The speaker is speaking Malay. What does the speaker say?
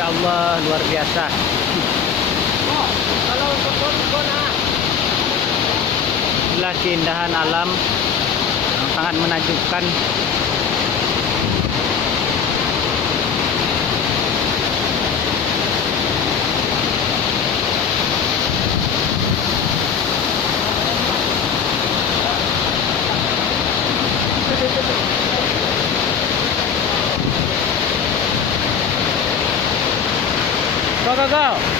Masya Allah, luar biasa. Inilah keindahan alam yang sangat menakjubkan. Go, go, go!